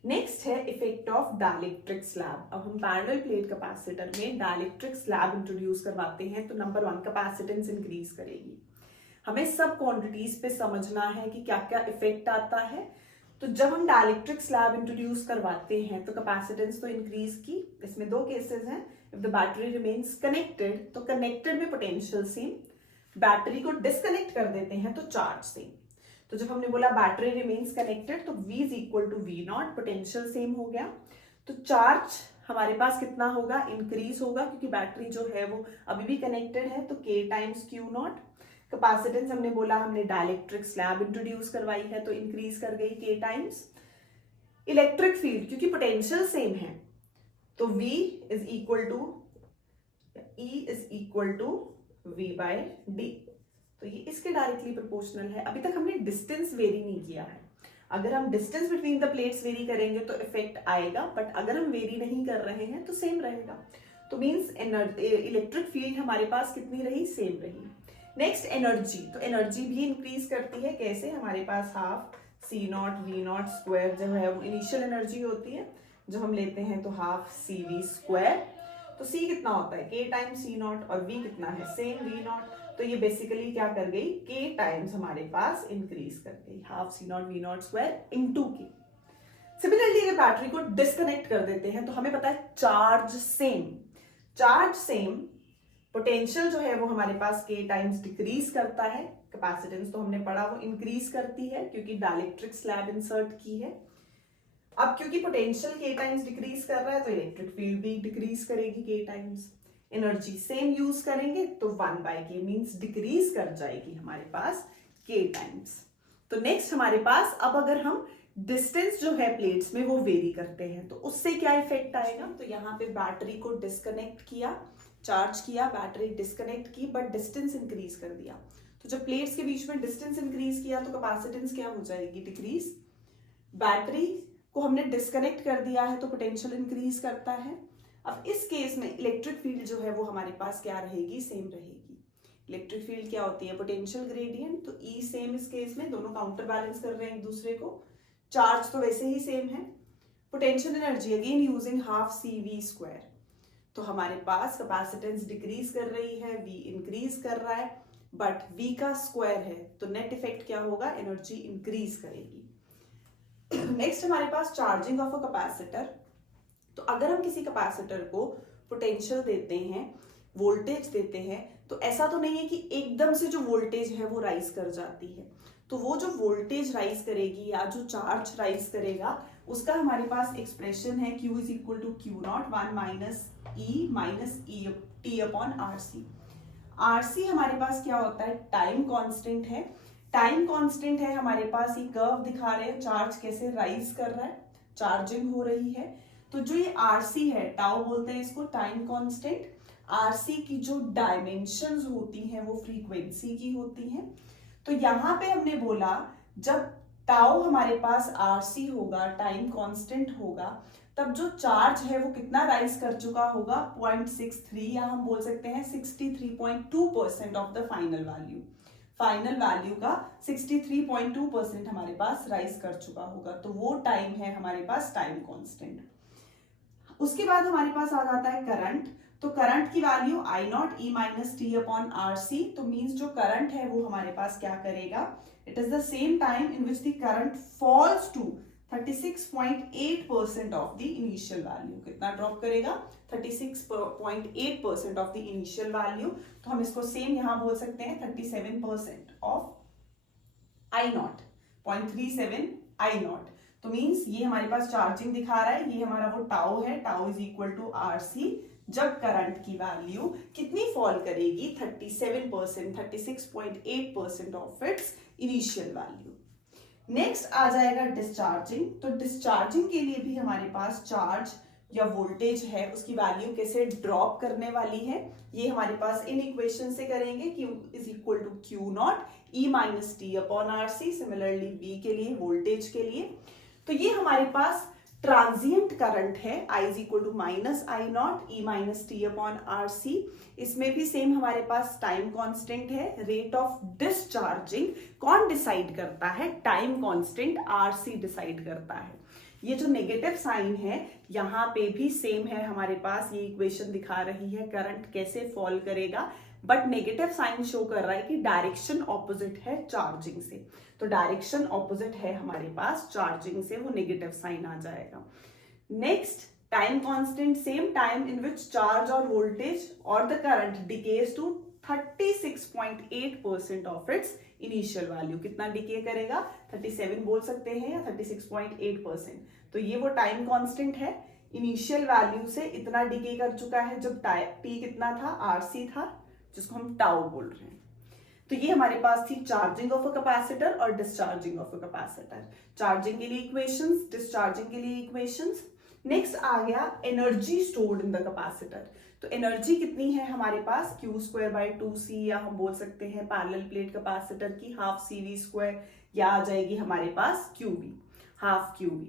नेक्स्ट है इफेक्ट ऑफ डाइलेक्ट्रिक स्लैब। अब हम पैरेलल प्लेट कैपेसिटर में डाइलेक्ट्रिक स्लैब इंट्रोड्यूस करवाते हैं तो नंबर 1 कैपेसिटेंस इंक्रीज करेगी। हमें सब क्वांटिटीज पे समझना है कि क्या क्या इफेक्ट आता है। तो जब हम डाइलेक्ट्रिक स्लैब इंट्रोड्यूस करवाते हैं तो कैपेसिटेंस तो इंक्रीज की, इसमें दो केसेस हैं, if the battery remains connected, तो कनेक्टेड में पोटेंशियल सेम, बैटरी को डिस्कनेक्ट कर देते हैं तो चार्ज सेम। तो जब हमने बोला बैटरी रिमेन्स कनेक्टेड, तो V is equal to V naught, potential same हो गया, तो चार्ज हमारे पास कितना होगा, इंक्रीज होगा, क्योंकि बैटरी जो है वो अभी भी कनेक्टेड है, तो K times Q not. Capacitance हमने बोला, हमने डाइलेक्ट्रिक स्लैब इंट्रोड्यूस करवाई है तो इंक्रीज कर गई K टाइम्स। इलेक्ट्रिक फील्ड, क्योंकि पोटेंशियल सेम है, तो V is equal to E is equal to V by D, तो ये इसके डायरेक्टली प्रोपोर्शनल है। अभी तक हमने डिस्टेंस वेरी नहीं किया है, अगर हम distance between the plates very करेंगे तो इफेक्ट आएगा, बट अगर हम वेरी नहीं कर रहे हैं तो सेम रहेगा। तो मींस इलेक्ट्रिक फील्ड हमारे पास कितनी रही, सेम रही। नेक्स्ट एनर्जी, तो एनर्जी भी इंक्रीज करती है, कैसे, हमारे पास half C naught V naught square जो है वो इनिशियल एनर्जी होती है, जो हम लेते हैं तो हाफ CV स्क्वायर, तो C कितना होता है K टाइम्स C नॉट, और V कितना है सेम V नॉट, तो ये बेसिकली क्या कर गई, K टाइम्स हमारे पास इंक्रीज कर गई, half C naught V naught square into K। Similarly अगर बैटरी को डिस्कनेक्ट कर देते हैं तो हमें पता है चार्ज सेम, पोटेंशियल जो है वो हमारे पास K टाइम्स डिक्रीज करता है, कैपेसिटेंस तो हमने पढ़ा वो इंक्रीज करती है क्योंकि डाइलेक्ट्रिक स्लैब इंसर्ट की है। अब क्योंकि पोटेंशियल K टाइम्स डिक्रीज कर रहा है तो इलेक्ट्रिक फील्ड भी डिक्रीज करेगी K times. Energy same use करेंगे तो 1/K मींस डिक्रीज कर जाएगी हमारे पास K टाइम्स। तो नेक्स्ट हमारे पास, अब अगर हम डिस्टेंस जो है प्लेट्स में वो वेरी करते हैं तो उससे क्या इफेक्ट आएगा, तो यहाँ पे बैटरी को डिस्कनेक्ट किया, चार्ज किया, बैटरी डिस्कनेक्ट की, बट डिस्टेंस इंक्रीज कर दिया, तो जब प्लेट्स के बीच में डिस्टेंस इंक्रीज किया तो कैपेसिटेंस क्या हो जाएगी, डिक्रीज। बैटरी को हमने डिस्कनेक्ट कर दिया है तो पोटेंशियल इंक्रीज करता है। अब इस केस में इलेक्ट्रिक फील्ड जो है वो हमारे पास क्या रहेगी, सेम रहेगी। इलेक्ट्रिक फील्ड क्या होती है, पोटेंशियल ग्रेडियंट, तो E सेम इस केस में, दोनों काउंटर बैलेंस कर रहे हैं एक दूसरे को, चार्ज तो वैसे ही सेम है। Potential energy again using half CV square, तो हमारे पास कैपेसिटेंस डिक्रीज कर रही है, V इंक्रीज कर रहा है, बट V का स्क्वायर है तो नेट इफेक्ट क्या होगा, एनर्जी इंक्रीज करेगी। नेक्स्ट हमारे पास चार्जिंग ऑफ अ कैपेसिटर, तो अगर हम किसी कैपेसिटर को पोटेंशियल देते हैं, वोल्टेज देते हैं, तो ऐसा तो नहीं है कि एकदम से जो वोल्टेज है वो राइज कर जाती है, तो वो जो वोल्टेज राइज करेगी या जो चार्ज राइज करेगा उसका हमारे पास एक्सप्रेशन है Q is equal to Q naught 1 minus E T upon RC। RC हमारे पास क्या होता है, टाइम कांस्टेंट है, टाइम कांस्टेंट है हमारे पास, ये कर्व दिखा रहे हैं चार्ज कैसे राइज कर रहा है, चार्जिंग हो रही है, तो जो ये RC है, टाउ बोलते हैं इसको, टाइम कांस्टेंट। RC की जो डायमेंशंस होती हैं वो फ्रीक्वेंसी की होती हैं, तो यहाँ पे हमने बोला जब टाउ हमारे पास RC होगा, टाइम कांस्टेंट होगा, तब जो चार्ज है वो कितना राइज कर चुका होगा, 0.63, या हम बोल सकते हैं 63.2% of the final value, final value का 63.2% हमारे पास राइज कर चुका होगा, तो वो टाइम है हमारे पास टाइम कांस्टेंट। उसके बाद हमारे पास आ जाता है करंट, तो करंट की value I naught E minus T upon RC, तो मीन्स जो करंट है वो हमारे पास क्या करेगा, it is the same time in which the current falls to 36.8% of the initial value, कितना ड्रॉप करेगा, 36.8% ऑफ द इनिशियल वैल्यू, तो हम इसको सेम यहां बोल सकते हैं 37% of I not, 0.37 I not, तो मीन्स ये हमारे पास चार्जिंग दिखा रहा है, ये हमारा वो टाउ है, tau is equal to RC, जब करंट की वैल्यू कितनी फॉल करेगी, 37%, 36.8% of its initial value. Next आ जाएगा डिस्चार्जिंग, तो डिस्चार्जिंग के लिए भी हमारे पास चार्ज या वोल्टेज है उसकी वैल्यू कैसे ड्रॉप करने वाली है, ये हमारे पास इन इक्वेशन से करेंगे, Q is equal to Q naught E minus T upon RC, similarly V के लिए, वोल्टेज के लिए, तो ये हमारे पास ट्रांजिएंट करंट है, I is equal to minus I naught E minus T upon RC, इसमें भी सेम हमारे पास टाइम कांस्टेंट है, रेट ऑफ डिस्चार्जिंग कौन डिसाइड करता है, टाइम कांस्टेंट RC डिसाइड करता है। ये जो नेगेटिव साइन है यहाँ पे भी सेम है हमारे पास, ये इक्वेशन दिखा रही है करंट कैसे फॉल करेगा, बट नेगेटिव साइन शो कर रहा है कि डायरेक्शन ऑपोजिट है चार्जिंग से, तो डायरेक्शन ऑपोजिट है हमारे पास चार्जिंग से, वो नेगेटिव साइन आ जाएगा। Next Time constant, same time in which charge or voltage or the current decays to 36.8% of its initial value. कितना डिके करेगा? 37 बोल सकते हैं या 36.8%. तो ये वो टाइम कांस्टेंट है, इनिशियल वैल्यू से इतना डिके कर चुका है जब टी कितना था? RC था, जिसको हम टाउ बोल रहे हैं. तो ये हमारे पास थी चार्जिंग ऑफ अ कैपेसिटर और discharging of a capacitor. Charging के लिए इक्वेशंस, डिस्चार्जिंग के लिए इक्वेशंस. नेक्स्ट आ गया energy stored in the capacitor. तो एनर्जी कितनी है हमारे पास? Q²/2C, या हम बोल सकते हैं पैरेलल प्लेट कैपेसिटर की हाफ CV², या आ जाएगी हमारे पास QV, half QV.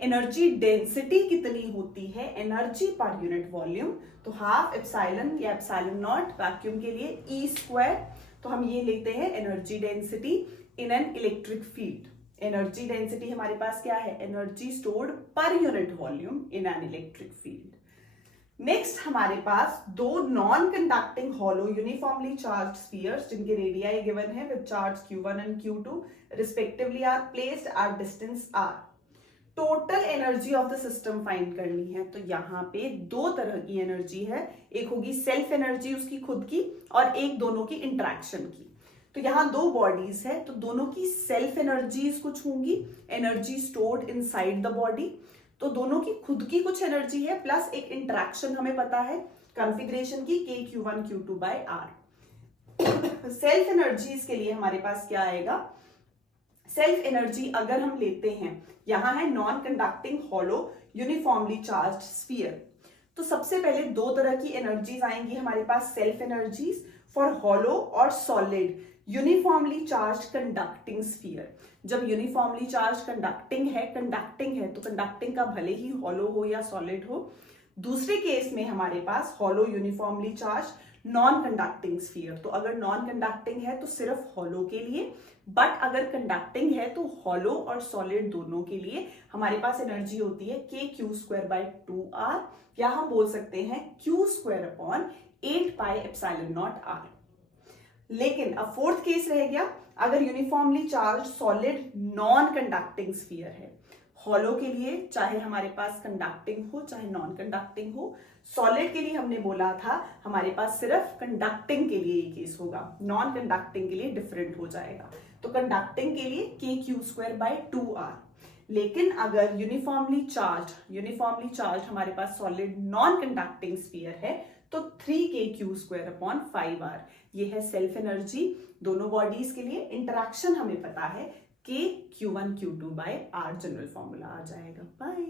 Energy density कितनी होती है? Energy per unit volume. तो हाफ एप्सिलॉन या एप्सिलॉन नॉट वैक्यूम के लिए E². तो हम ये लेते हैं energy density in an electric field. Energy density हमारे पास क्या है? Energy stored per unit volume in an electric field. Next हमारे पास दो non conducting hollow uniformly charged spheres जिनके रेडियाई गिवन है with charge Q1 and Q2 respectively are placed at distance R. Total energy of the system find करनी है. तो यहाँ पे दो तरह की एनर्जी है, एक होगी सेल्फ एनर्जी उसकी खुद की, और एक दोनों की इंटरेक्शन की. तो यहाँ दो बॉडीज है, तो दोनों की सेल्फ एनर्जीज कुछ होंगी, energy stored inside the body. तो दोनों की खुद की कुछ एनर्जी है, प्लस एक इंटरेक्शन हमें पता है कॉन्फ़िगरेशन की KQ1 Q2/R. सेल्फ एनर्जीज के लिए हमारे पास क्या आएगा? सेल्फ एनर्जी अगर हम लेते हैं, यहां है non conducting hollow uniformly charged sphere. तो सबसे पहले दो तरह की एनर्जीज आएंगी हमारे पास सेल्फ एनर्जीज फॉर हॉलो और solid uniformly charge conducting sphere. जब यूनिफॉर्मली चार्ज कंडक्टिंग है तो कंडक्टिंग का भले ही हॉलो हो या सॉलिड हो. दूसरे केस में हमारे पास hollow uniformly charge non conducting sphere. तो अगर नॉन कंडक्टिंग है तो सिर्फ हॉलो के लिए, बट अगर कंडक्टिंग है तो हॉलो और सॉलिड दोनों के लिए हमारे पास एनर्जी होती है KQ²/2R, या हम बोल सकते हैं Q²/8πε0R. लेकिन अब फोर्थ केस रह गया, अगर uniformly charge solid non conducting sphere है. हॉलो के लिए चाहे हमारे पास कंडक्टिंग हो चाहे नॉन कंडक्टिंग हो, सॉलिड के लिए हमने बोला था हमारे पास सिर्फ कंडक्टिंग के लिए ये केस होगा, नॉन कंडक्टिंग के लिए डिफरेंट हो जाएगा. तो कंडक्टिंग के लिए KQ²/2R. लेकिन अगर यूनिफॉर्मली चार्ज हमारे पास सॉलिड नॉन कंडक्टिंग स्फीयर है तो 3KQ²/5R. ये है सेल्फ एनर्जी दोनों बॉडीज के लिए. इंटरेक्शन हमें पता है KQ1 Q2/R जनरल फॉर्मूला आ जाएगा. बाय.